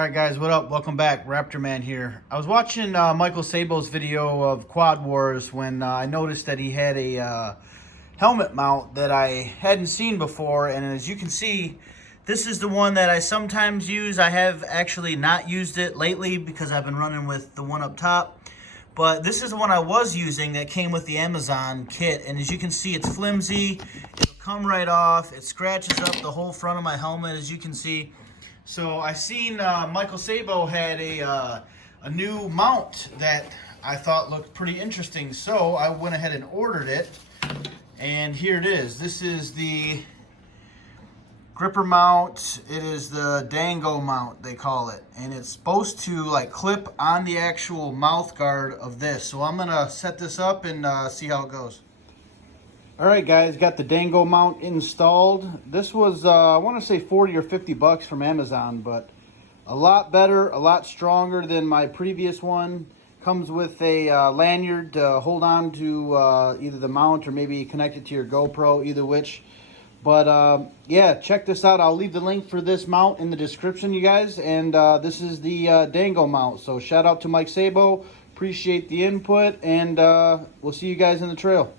All right, guys, what up? Welcome back. Raptor Man here. I was watching Michael Sabo's video of Quad Wars when I noticed that he had a helmet mount that I hadn't seen before. And as you can see, this is the one that I sometimes use. I have actually not used it lately because I've been running with the one up top. But this is the one I was using that came with the Amazon kit. And as you can see, it's flimsy. It'll come right off. It scratches up the whole front of my helmet, as you can see. So I seen Michael Sabo had a new mount that I thought looked pretty interesting. So I went ahead and ordered it. And here it is. This is the gripper mount. It is the Dango mount, they call it. And it's supposed to like clip on the actual mouth guard of this. So I'm gonna set this up and see how it goes. All right, guys, got the Dango mount installed. This was, I want to say 40 or 50 bucks from Amazon, but a lot better, a lot stronger than my previous one. Comes with a lanyard to hold on to either the mount or maybe connect it to your GoPro, either which. But yeah, check this out. I'll leave the link for this mount in the description, you guys. And this is the Dango mount. So shout out to Mike Sabo. Appreciate the input, and we'll see you guys in the trail.